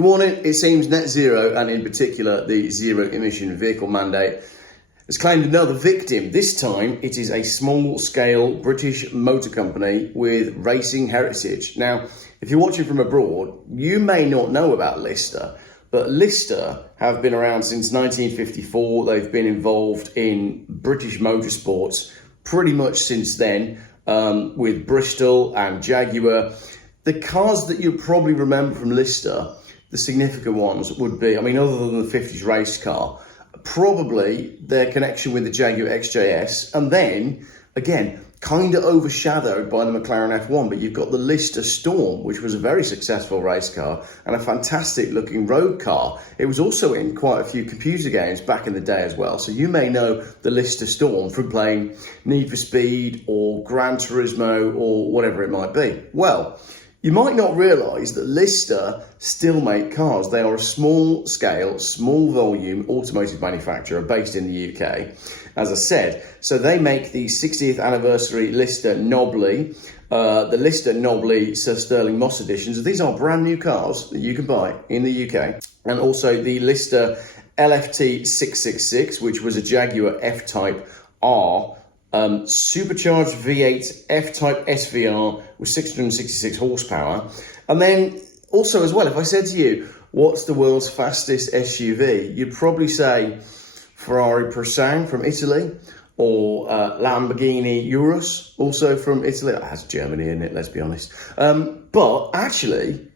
Good morning. It seems net zero, and in particular the zero emission vehicle mandate, has claimed another victim. This time it is a small scale British motor company with racing heritage. Now, if you're watching from abroad, you may not know about Lister, but Lister have been around since 1954. They've been involved in British motorsports pretty much since then, with Bristol and Jaguar. The cars that you probably remember from Lister, the significant ones would be, other than the 50s race car, probably their connection with the Jaguar XJS, and then, again, kind of overshadowed by the McLaren F1, but you've got the Lister Storm, which was a very successful race car and a fantastic looking road car. It was also in quite a few computer games back in the day as well, so you may know the Lister Storm from playing Need for Speed or Gran Turismo or whatever it might be. Well, you might not realise that Lister still make cars. They are a small scale, small volume automotive manufacturer based in the UK, as I said. So they make the 60th anniversary Lister Nobly, the Lister Nobly Sir Stirling Moss editions. These are brand new cars that you can buy in the UK. And also the Lister LFT 666, which was a Jaguar F-Type R, supercharged V8 F-Type SVR with 666 horsepower. And then also as well, if I said to you, what's the world's fastest SUV? You'd probably say Ferrari Persang from Italy, or Lamborghini Urus, also from Italy. That has Germany in it, let's be honest. But actually,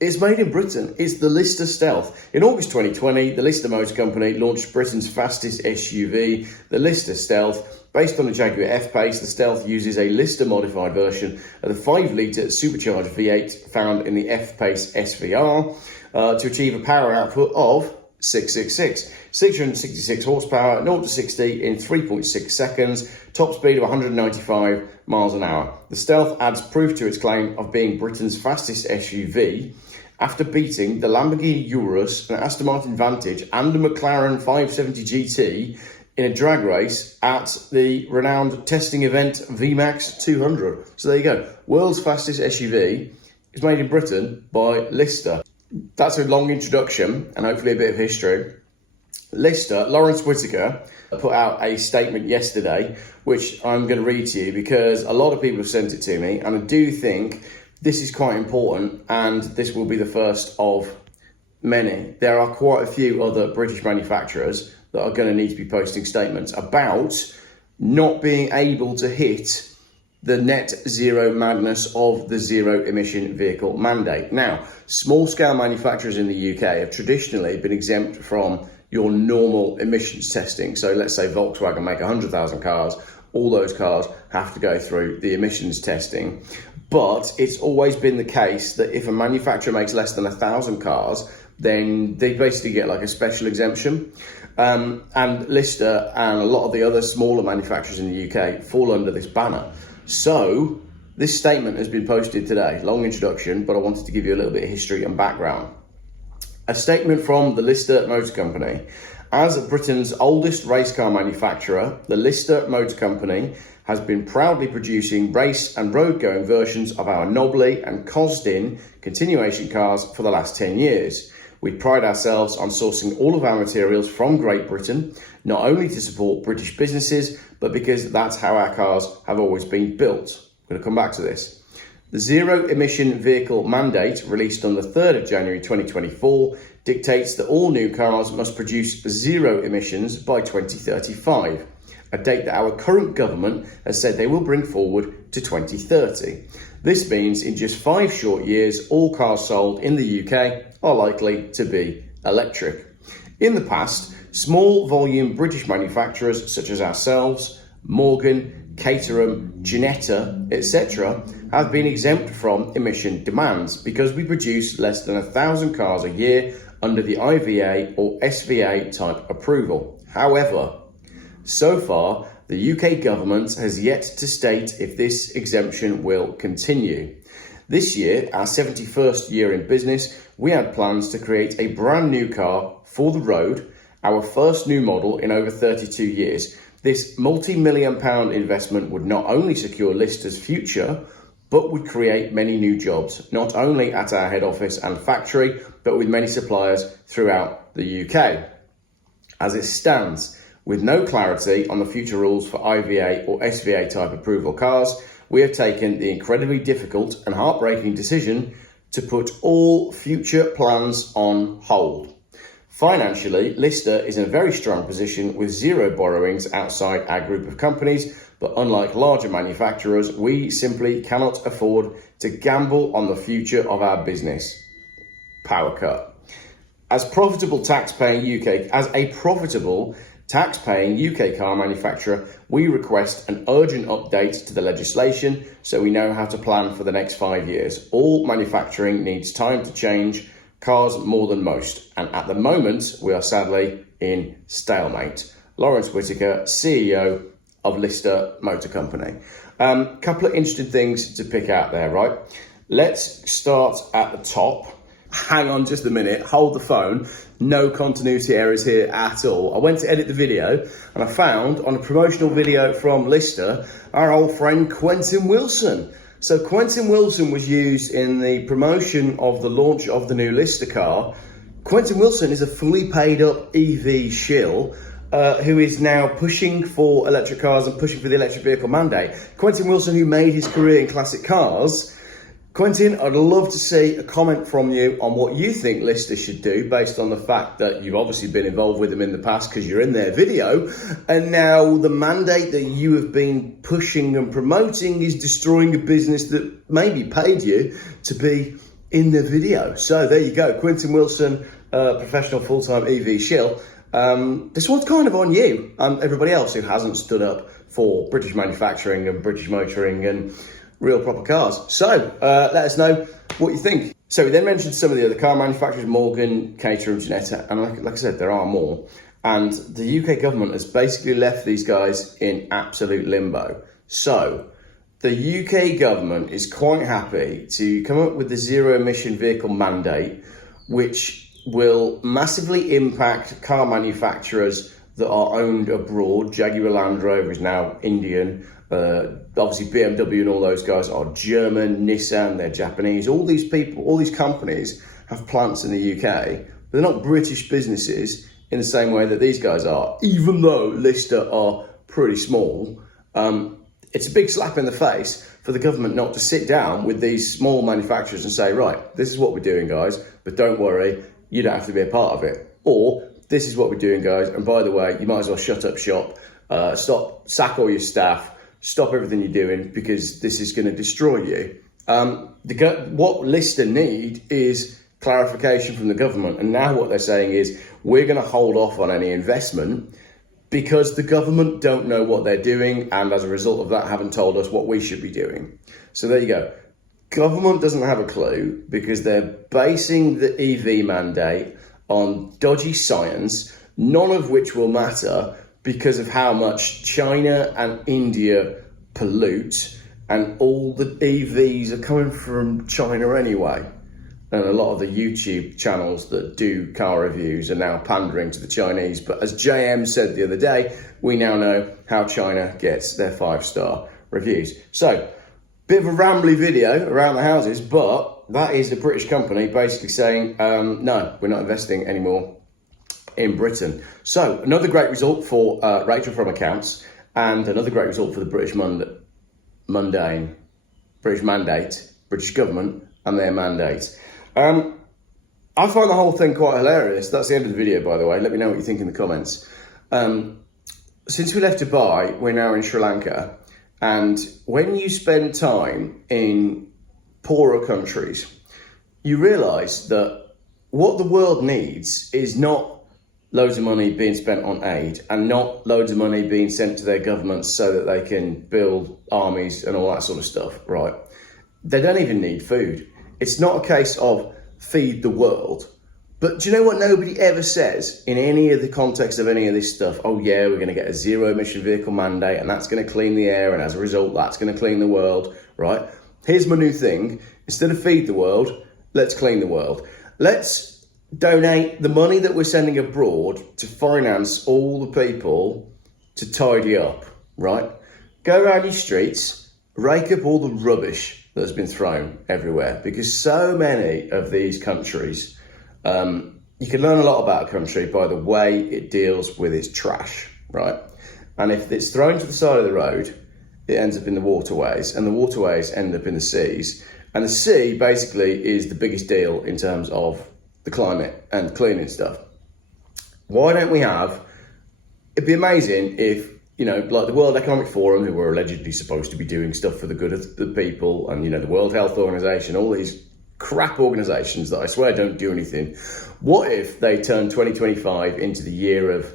it's made in Britain. It's the Lister Stealth. In August 2020, the Lister Motor Company launched Britain's fastest SUV, the Lister Stealth. Based on the Jaguar F-Pace, the Stealth uses a Lister modified version of the 5-litre supercharged V8 found in the F-Pace SVR to achieve a power output of 666 horsepower, 0 to 60 in 3.6 seconds, top speed of 195 miles an hour. The Stealth adds proof to its claim of being Britain's fastest SUV after beating the Lamborghini Urus, an Aston Martin Vantage and a McLaren 570 GT in a drag race at the renowned testing event VMAX 200. So there you go. World's fastest SUV is made in Britain by Lister. That's a long introduction and hopefully a bit of history. Lister, Lawrence Whittaker, put out a statement yesterday, which I'm going to read to you because a lot of people have sent it to me, and I do think this is quite important, and this will be the first of many. There are quite a few other British manufacturers that are going to need to be posting statements about not being able to hit the net zero madness of the zero emission vehicle mandate. Now, small scale manufacturers in the UK have traditionally been exempt from your normal emissions testing. So let's say Volkswagen make 100,000 cars, all those cars have to go through the emissions testing. But it's always been the case that if a manufacturer makes less than 1,000 cars, then they basically get like a special exemption. And Lister and a lot of the other smaller manufacturers in the UK fall under this banner. So this statement has been posted today. Long introduction, but I wanted to give you a little bit of history and background. A statement from the Lister Motor Company. As Britain's oldest race car manufacturer, the Lister Motor Company has been proudly producing race and road-going versions of our Nobly and Cosdin continuation cars for the last 10 years. We pride ourselves on sourcing all of our materials from Great Britain, not only to support British businesses, but because that's how our cars have always been built. I'm going to come back to this. The Zero Emission Vehicle Mandate, released on the 3rd of January 2024, dictates that all new cars must produce zero emissions by 2035, a date that our current government has said they will bring forward to 2030. This means in just 5 short years, all cars sold in the UK are likely to be electric. In the past, small volume British manufacturers such as ourselves, Morgan, Caterham, Ginetta, etc. have been exempt from emission demands because we produce less than 1,000 cars a year under the IVA or SVA type approval. However, so far, the UK government has yet to state if this exemption will continue. This year, our 71st year in business, we had plans to create a brand new car for the road, our first new model in over 32 years. This multi-million-pound investment would not only secure Lister's future, but would create many new jobs, not only at our head office and factory, but with many suppliers throughout the UK. As it stands, with no clarity on the future rules for IVA or SVA type approval cars, we have taken the incredibly difficult and heartbreaking decision to put all future plans on hold. Financially, Lister is in a very strong position with zero borrowings outside our group of companies, but unlike larger manufacturers, we simply cannot afford to gamble on the future of our business. Power cut. As a profitable tax-paying UK car manufacturer, we request an urgent update to the legislation so we know how to plan for the next 5 years. All manufacturing needs time to change, cars more than most, and at the moment we are sadly in stalemate. Lawrence Whittaker, CEO of Lister Motor Company. Couple of interesting things to pick out there, right? Let's start at the top. Hang on just a minute, hold the phone. No continuity errors here at all. I went to edit the video and I found on a promotional video from Lister, our old friend Quentin Wilson. So Quentin Wilson was used in the promotion of the launch of the new Lister car. Quentin Wilson is a fully paid up EV shill who is now pushing for electric cars and pushing for the electric vehicle mandate. Quentin Wilson, who made his career in classic cars. Quentin, I'd love to see a comment from you on what you think Lister should do based on the fact that you've obviously been involved with them in the past because you're in their video, and now the mandate that you have been pushing and promoting is destroying a business that maybe paid you to be in the video. So there you go, Quentin Wilson, professional full-time EV shill. This one's kind of on you and everybody else who hasn't stood up for British manufacturing and British motoring and real proper cars. So let us know what you think. So we then mentioned some of the other car manufacturers, Morgan, Caterham, Ginetta, and like I said, there are more. And the UK government has basically left these guys in absolute limbo. So the UK government is quite happy to come up with the zero emission vehicle mandate, which will massively impact car manufacturers that are owned abroad. Jaguar Land Rover is now Indian. Obviously BMW and all those guys are German, Nissan, they're Japanese. All these people, all these companies have plants in the UK, but they're not British businesses in the same way that these guys are. Even though Lister are pretty small, it's a big slap in the face for the government not to sit down with these small manufacturers and say, right, this is what we're doing, guys, but don't worry, you don't have to be a part of it. Or this is what we're doing, guys, and by the way, you might as well shut up shop, sack all your staff, stop everything you're doing because this is going to destroy you. What Lister need is clarification from the government. And now what they're saying is we're going to hold off on any investment because the government don't know what they're doing. And as a result of that, haven't told us what we should be doing. So there you go. Government doesn't have a clue because they're basing the EV mandate on dodgy science, none of which will matter because of how much China and India pollute, and all the EVs are coming from China anyway. And a lot of the YouTube channels that do car reviews are now pandering to the Chinese. But as JM said the other day, we now know how China gets their 5-star reviews. So, bit of a rambly video around the houses, but that is a British company basically saying, no, we're not investing anymore in Britain. So another great result for Rachel from accounts, and another great result for the British British government and their mandate. I find the whole thing quite hilarious. That's the end of the video, by the way. Let me know what you think in the comments. Since we left Dubai, we're now in Sri Lanka, and when you spend time in poorer countries, you realise that what the world needs is not loads of money being spent on aid and not loads of money being sent to their governments so that they can build armies and all that sort of stuff, right? They don't even need food. It's not a case of feed the world. But do you know what nobody ever says in any of the context of any of this stuff? Oh yeah, we're going to get a zero emission vehicle mandate and that's going to clean the air, and as a result, that's going to clean the world, right? Here's my new thing. Instead of feed the world, let's clean the world. Let's donate the money that we're sending abroad to finance all the people to tidy up, right? Go around your streets, rake up all the rubbish that has been thrown everywhere, because so many of these countries, you can learn a lot about a country by the way it deals with its trash, right? And if it's thrown to the side of the road, it ends up in the waterways, and the waterways end up in the seas. And the sea basically is the biggest deal in terms of the climate and cleaning stuff. Why don't we have, it'd be amazing if, you know, like the World Economic Forum, who were allegedly supposed to be doing stuff for the good of the people, and, you know, the World Health Organization, all these crap organizations that I swear don't do anything. What if they turn 2025 into the year of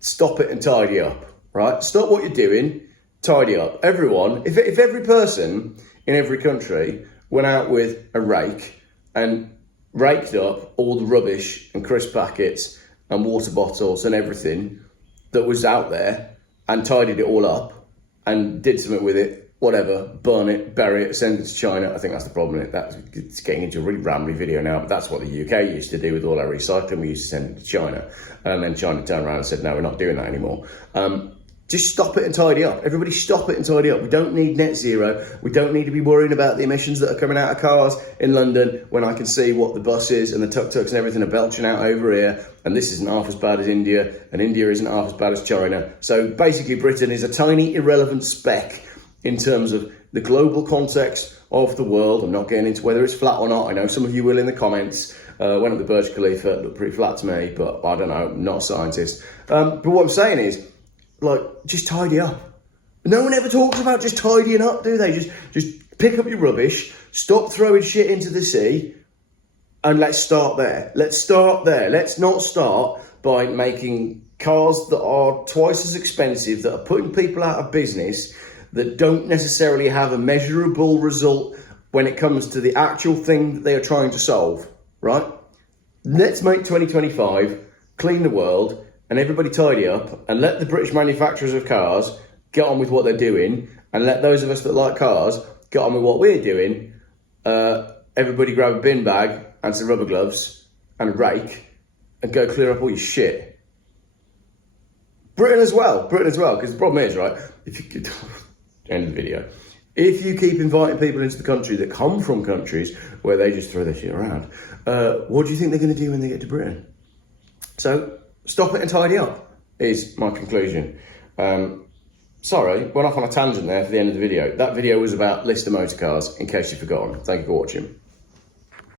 stop it and tidy up, right? Stop what you're doing, tidy up. Everyone, if every person in every country went out with a rake and raked up all the rubbish and crisp packets and water bottles and everything that was out there and tidied it all up and did something with it, whatever, burn it, bury it, send it to China. I think that's the problem. It's getting into a really rambly video now, but that's what the UK used to do with all our recycling. We used to send it to China, and then China turned around and said, no, we're not doing that anymore. Just stop it and tidy up. Everybody stop it and tidy up. We don't need net zero. We don't need to be worrying about the emissions that are coming out of cars in London when I can see what the buses and the tuk-tuks and everything are belching out over here. And this isn't half as bad as India, and India isn't half as bad as China. So basically Britain is a tiny irrelevant speck in terms of the global context of the world. I'm not getting into whether it's flat or not. I know some of you will in the comments. Went up the Burj Khalifa, it looked pretty flat to me, but I don't know, I'm not a scientist. But what I'm saying is, like, just tidy up. No one ever talks about just tidying up, do they? Just pick up your rubbish, stop throwing shit into the sea, and let's start there. Let's start there. Let's not start by making cars that are twice as expensive, that are putting people out of business, that don't necessarily have a measurable result when it comes to the actual thing that they are trying to solve, right? Let's make 2025 clean the world and everybody tidy up, and let the British manufacturers of cars get on with what they're doing, and let those of us that like cars get on with what we're doing. Everybody grab a bin bag and some rubber gloves and a rake and go clear up all your shit. Britain as well, because the problem is, right, if you could, end of the video, if you keep inviting people into the country that come from countries where they just throw their shit around, what do you think they're going to do when they get to Britain? So stop it and tidy up is my conclusion. Sorry, went off on a tangent there for the end of the video. That video was about Lister motor cars, in case you've forgotten. Thank you for watching.